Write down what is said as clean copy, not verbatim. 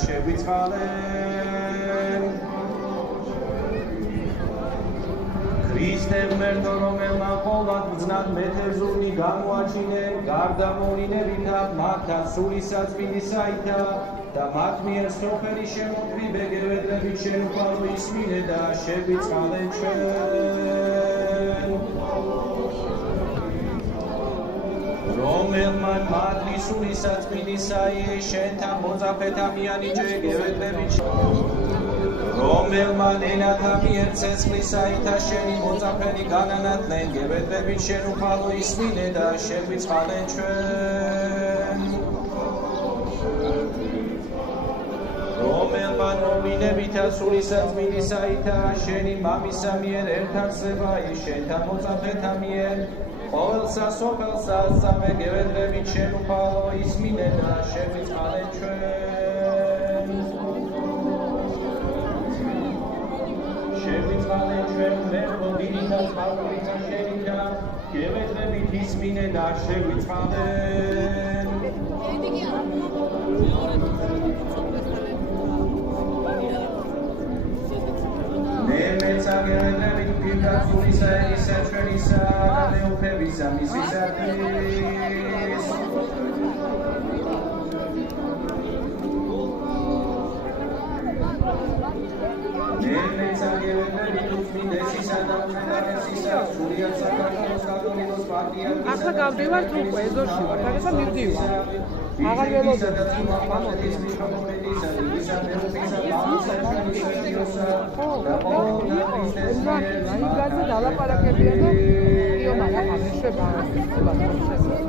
შევიწყალენ ქრისტე ღმერთო რომელმა ყოვლად ბრძნად მეთევზურნი გამოაჩინენ გარდა მოვლენებითა მათთა სული საწმინდისაითა და მათ მიერ სოფელი შემოთვლი ბეგევედრებით შეუპალო ისმინე და შევიწყალენ ჩვენ რომელმა მათი სული საწმინდისაი შენთან მოწაფეთა მიანიჭე გევედრებით რომელმა ენათა მიერ ცეცხლისაითა შენი მოწაფენი განანათლენ გევედრებით შეუპალო ისმინე და შევიწყალენ ჩვენ რომელმა ნომინებითა სული საწმინდისაითა შენი მამისა მიერ ერთარცება შენთან მოწაფეთა მიერ ყოველსა სოფელსა სამე გევედრებით შეუპალო ისმინე და შევიწყალენ ჩვენ შევიწყალენ ჩვენ ღმერთო დიდად მადლობითა შენითა გევედრებით ისმინე და შევიწყალენ მეცა გევედრებით პირდაპირ სულისა ისა ჩვენისა და მეუფებისა მისისათვის მეცა გევედრებით უთმინდესისა და უნდარესისა სულიად საქართველოს კათოლიკოს პატრიარქისა ახლა გავდივართ უკვე ეზოში ვარ და მივდივარ აღარ ველოდები გამოდის მიშრომედისა ისა მეუფისა მისისათვის და გაიძა დალაპარაკებია და იო მაგა შეება ეს ცოტა შეება.